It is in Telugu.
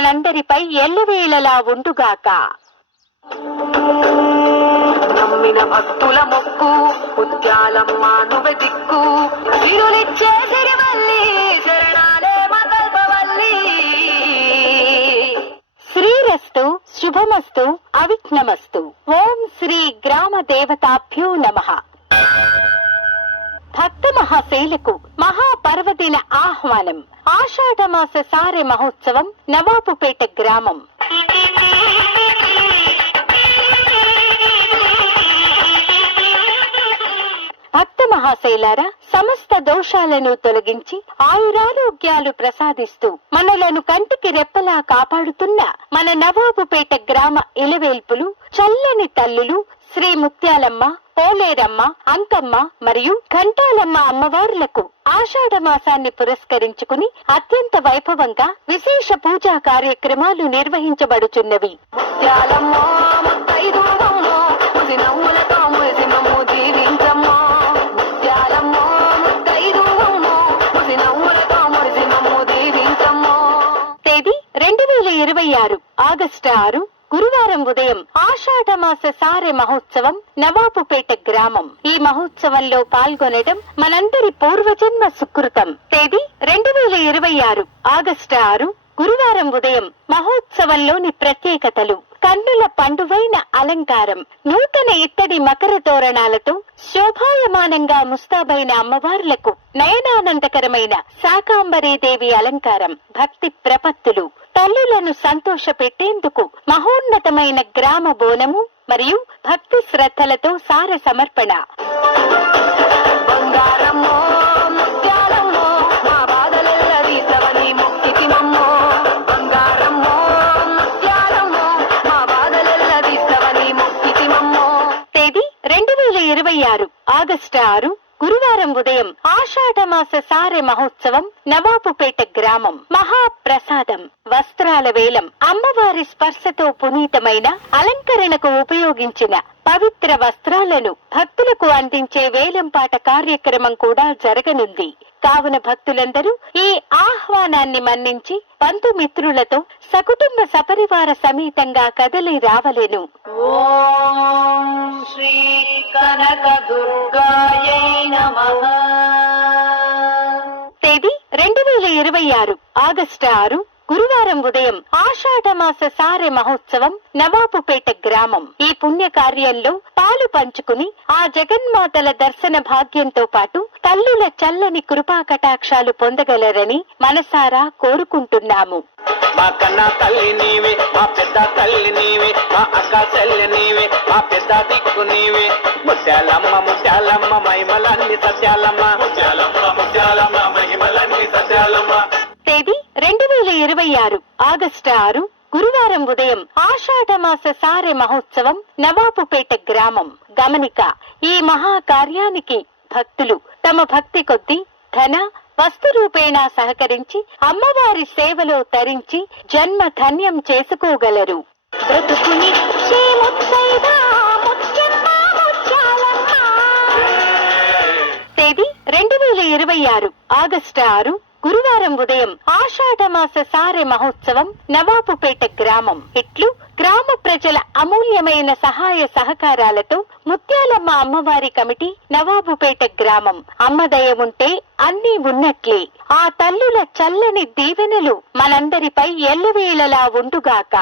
మనందరిపై ఎల్లవేళలా ఉండుగాక. నమ్మిన భక్తుల మొక్కు ముత్యాలమ్మ నువ్వే దిక్కు, సిరులిచ్చే సిరివల్లి శరణాలే మా కల్పవల్లి. శ్రీరస్తు శుభమస్తు అవిఘ్నమస్తు. ఓం శ్రీ గ్రామ దేవతాభ్యో నమః. భక్త మహాశైలకు మహాపర్వదిన ఆహ్వానం. ఆషాఢమాస సారె మహోత్సవం నవాబుపేట గ్రామం. భక్త మహాశైలారా, సమస్త దోషాలను తొలగించి ఆయురారోగ్యాలు ప్రసాదిస్తూ మనలను కంటికి రెప్పలా కాపాడుతున్న మన నవాబుపేట గ్రామ ఇలవేల్పులు, చల్లని తల్లులు శ్రీ ముత్యాలమ్మ, పోలేరమ్మ, అంకమ్మ మరియు ఘంటాలమ్మ అమ్మవార్లకు ఆషాఢ మాసాన్ని పురస్కరించుకుని అత్యంత వైభవంగా విశేష పూజా కార్యక్రమాలు నిర్వహించబడుచున్నవి. తేదీ 2026 ఆగస్టు 6 గురువారం ఉదయం ఆషాఢమాస సారె మహోత్సవం నవాబుపేట గ్రామం. ఈ మహోత్సవంలో పాల్గొనడం మనందరి పూర్వజన్మ సుకృతం. తేదీ 2026 ఆగస్టు 6 గురువారం ఉదయం మహోత్సవంలోని ప్రత్యేకతలు: కన్నుల పండువైన అలంకారం, నూతన ఇత్తడి మకర తోరణాలతో శోభాయమానంగా ముస్తాబైన అమ్మవార్లకు నయనానందకరమైన శాకాంబరీదేవి అలంకారం, భక్తి ప్రపత్తులు, తల్లులను సంతోష పెట్టేందుకు మహోన్నతమైన గ్రామ బోనము మరియు భక్తి శ్రద్ధలతో సార సమర్పణ. తేదీ 2026 ఆగస్టు 6 గురువారం ఉదయం ఆషాఢమాస సారె మహోత్సవం నవాబుపేట గ్రామం. మహాప్రసాదం, వస్త్రాల వేలం, అమ్మవారి స్పర్శతో పునీతమైన అలంకరణకు ఉపయోగించిన పవిత్ర వస్త్రాలను భక్తులకు అందించే వేలంపాట కార్యక్రమం కూడా జరగనుంది. కావున భక్తులందరూ ఈ ఆహ్వానాన్ని మన్నించి బంధుమిత్రులతో సకుటుంబ సపరివార సమేతంగా కదలి రావలెను. ఓం శ్రీ కనక దుర్గాయై నమః. తేదీ 2026 ఆగస్టు 6 గురువారం ఉదయం ఆషాఢమాస సారె మహోత్సవం నవాబుపేట గ్రామం. ఈ పుణ్య కార్యంలో పాలు పంచుకుని ఆ జగన్మాతల దర్శన భాగ్యంతో పాటు తల్లుల చల్లని కృపా కటాక్షాలు పొందగలరని మనసారా కోరుకుంటున్నాము. మా కన్నా తల్లి నీవే, మా పెద్ద తల్లి నీవే, మా అక్క చెల్లి నీవే, మా పెద్ద దిక్కు నీవే. ముత్యాలమ్మ ముత్యాలమ్మ మహిమలన్నీ సత్యాలమ్మ, ముత్యాలమ్మ ముత్యాలమ్మ మహిమలన్నీ సత్యాలమ్మ. తేదీ 2026 ఆగస్టు 6 గురువారం ఉదయం ఆషాఢమాస సారె మహోత్సవం నవాబుపేట గ్రామం. గమనిక: ఈ మహాకార్యానికి భక్తులు తమ భక్తి కొద్దీ ధన వస్తు రూపేణా సహకరించి అమ్మవారి సేవలో తరించి జన్మ ధన్యం చేసుకోగలరు. తేదీ 2026 ఆగస్టు 6 గురువారం ఉదయం ఆషాఢమాస సారె మహోత్సవం నవాబుపేట గ్రామం. ఇట్లు గ్రామ ప్రజల అమూల్యమైన సహాయ సహకారాలతో ముత్యాలమ్మ అమ్మవారి కమిటీ, నవాబుపేట గ్రామం. అమ్మదయ ఉంటే అన్నీ ఉన్నట్లే. ఆ తల్లుల చల్లని దీవెనలు మనందరిపై ఎల్లవేళలా ఉండుగాక.